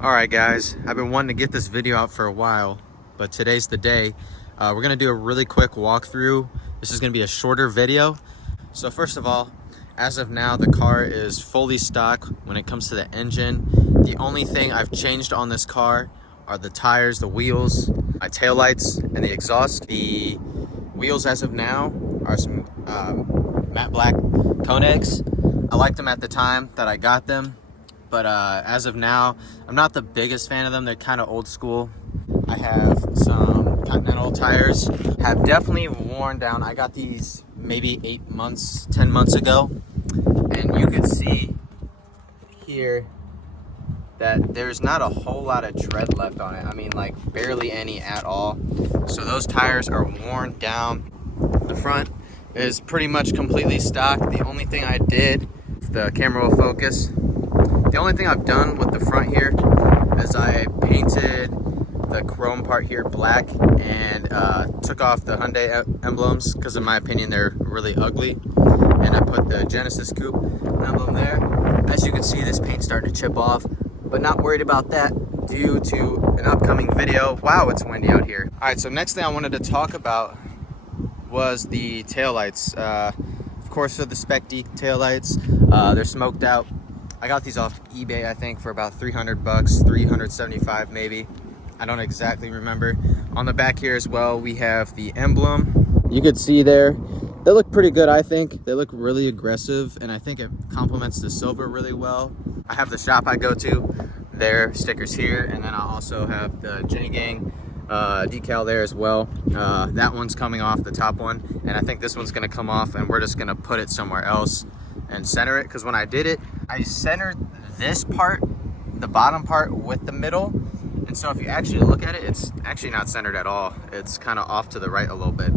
All right, guys, I've been wanting to get this video out for a while, but today's the day. We're gonna do a really quick walkthrough. This is gonna be a shorter video. So first of all, as of now, the car is fully stock when it comes to the engine. The only thing I've changed on this car are the tires, the wheels, my taillights, and the exhaust. The wheels as of now are some matte black Koenigs. I liked them at the time that I got them, but as of now, I'm not the biggest fan of them. They're kind of old school. I have some Continental tires, have definitely worn down. I got these maybe 8 months, 10 months ago, and you can see here that there's not a whole lot of tread left on it. I mean, like barely any at all. So those tires are worn down. The front is pretty much completely stock. The only thing I did, if the camera will focus, the only thing I've done with the front here is I painted the chrome part here black and took off the Hyundai emblems because in my opinion they're really ugly, and I put the Genesis Coupe emblem there. As you can see, this paint's starting to chip off, but not worried about that due to an upcoming video. Wow, it's windy out here. All right, so next thing I wanted to talk about was the taillights. Of course, for the Spec D taillights, they're smoked out. I got these off eBay, I think, for about 300 bucks, 375 maybe. I don't exactly remember. On the back here as well, we have the emblem. You could see there, they look pretty good, I think. They look really aggressive, and I think it complements the silver really well. I have the shop I go to, their stickers here, and then I also have the Jenny Gang decal there as well. That one's coming off, the top one, and I think this one's gonna come off, and we're just gonna put it somewhere else and center it, because when I did it, I centered this part, the bottom part, with the middle. And so if you actually look at it, it's actually not centered at all. It's kind of off to the right a little bit,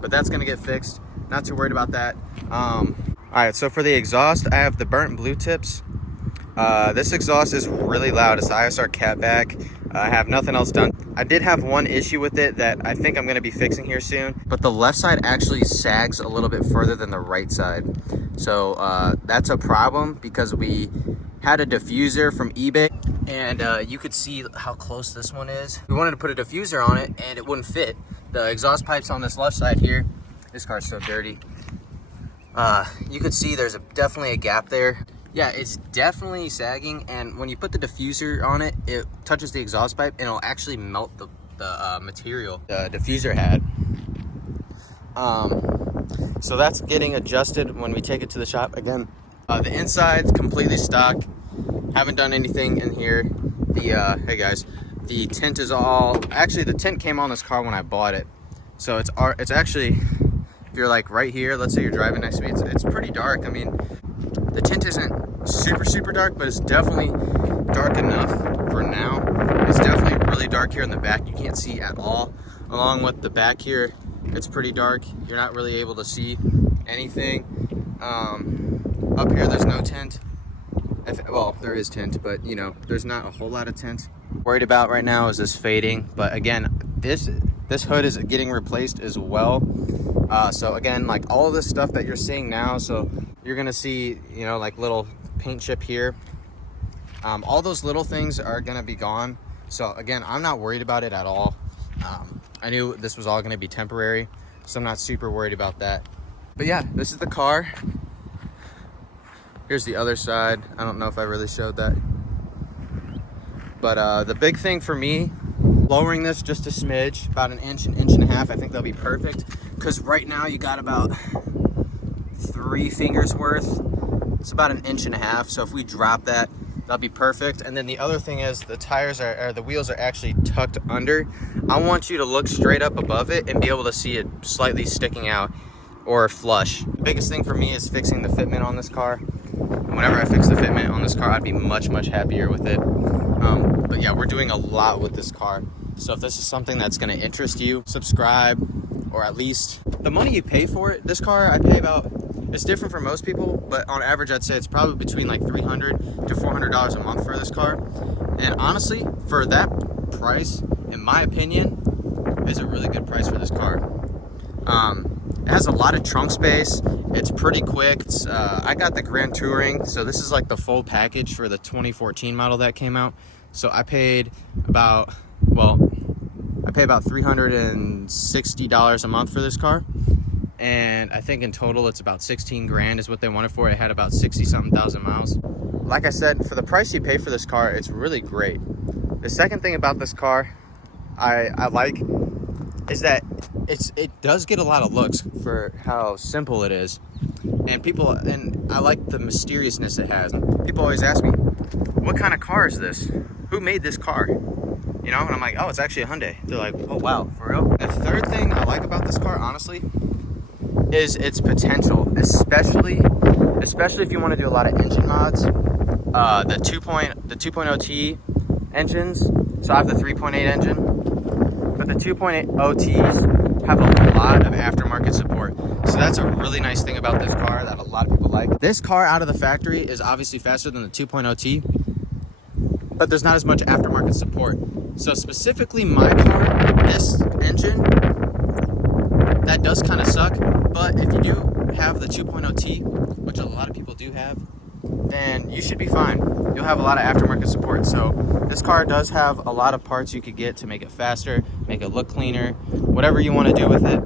but that's gonna get fixed. Not too worried about that. All right, so for the exhaust, I have the burnt blue tips. This exhaust is really loud. It's the ISR catback. I have nothing else done. I did have one issue with it that I think I'm gonna be fixing here soon, but the left side actually sags a little bit further than the right side. So that's a problem because we had a diffuser from eBay, and you could see how close this one is. We wanted to put a diffuser on it and it wouldn't fit. The exhaust pipes on this left side here, this car's so dirty. You could see there's definitely a gap there. Yeah, it's definitely sagging, and when you put the diffuser on it, it touches the exhaust pipe and it'll actually melt the material the diffuser had. So that's getting adjusted when we take it to the shop. Again, the inside's completely stock. Haven't done anything in here. Hey guys, the tint is all, actually the tint came on this car when I bought it. So it's actually, if you're like right here, let's say you're driving next to me, it's pretty dark. I mean, the tint isn't super dark, but it's definitely dark enough for now. It's definitely really dark here in the back. You can't see at all. Along with the back here, it's pretty dark. You're not really able to see anything. Up here, there's no tint. Well, there is tint, but you know, there's not a whole lot of tint. Worried about right now is this fading, but again, this hood is getting replaced as well. So again, like all of this stuff that you're seeing now, so you're gonna see, you know, like little paint chip here. All those little things are gonna be gone. So again, I'm not worried about it at all. I knew this was all gonna be temporary, so I'm not super worried about that. But yeah, this is the car. Here's the other side. I don't know if I really showed that. But the big thing for me, lowering this just a smidge, about an inch and a half, I think that'll be perfect. Because right now you got about 3 fingers worth. It's about an inch and a half. So if we drop that, that'll be perfect. And then the other thing is the tires or the wheels are actually tucked under. I want you to look straight up above it and be able to see it slightly sticking out or flush. The biggest thing for me is fixing the fitment on this car. Whenever I fix the fitment on this car, I'd be much happier with it. But yeah, we're doing a lot with this car. So if this is something that's gonna interest you, subscribe, or at least the money you pay for it. This car I pay about, it's different for most people, but on average I'd say it's probably between like $300 to $400 a month for this car. And honestly, for that price, in my opinion, is a really good price for this car. It has a lot of trunk space. It's pretty quick. I got the Grand Touring, so this is like the full package for the 2014 model that came out. So I paid about, well, I pay about $360 a month for this car. And I think in total it's about 16 grand is what they wanted for it. It had about 60 something thousand miles. Like I said, for the price you pay for this car, it's really great. The second thing about this car I like is that it does get a lot of looks for how simple it is. And I like the mysteriousness it has. People always ask me, what kind of car is this? Who made this car? You know, and I'm like, oh, it's actually a Hyundai. They're like, oh wow, for real? The third thing I like about this car, honestly, is its potential, especially if you want to do a lot of engine mods. The 2.0T engines, so I have the 3.8 engine, but the 2.0 Ts have a lot of aftermarket support. So that's a really nice thing about this car that a lot of people like. This car out of the factory is obviously faster than the 2.0 T, but there's not as much aftermarket support. So specifically my car, this engine, that does kind of suck. But if you do have the 2.0 T, which a lot of people do have, then you should be fine. You'll have a lot of aftermarket support. So this car does have a lot of parts you could get to make it faster, make it look cleaner, whatever you want to do with it,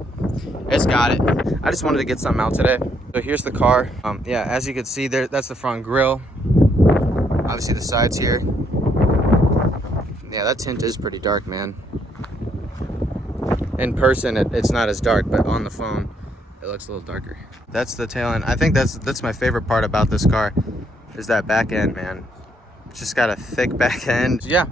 it's got it. I just wanted to get something out today. So here's the car. Yeah, as you can see there, that's the front grille. Obviously the sides here. Yeah, that tint is pretty dark, man. In person, it's not as dark, but on the phone, it looks a little darker. That's the tail end. I think that's my favorite part about this car, is that back end, man. It's just got a thick back end. Yeah,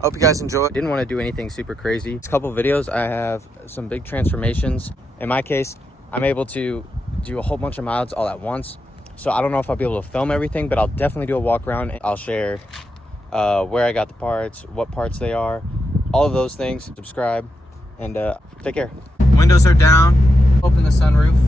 hope you guys enjoy. Didn't want to do anything super crazy. It's a couple videos. I have some big transformations. In my case, I'm able to do a whole bunch of mods all at once. So I don't know if I'll be able to film everything, but I'll definitely do a walk around. I'll share where I got the parts, what parts they are, all of those things. Subscribe and take care. Windows are down. Open the sunroof.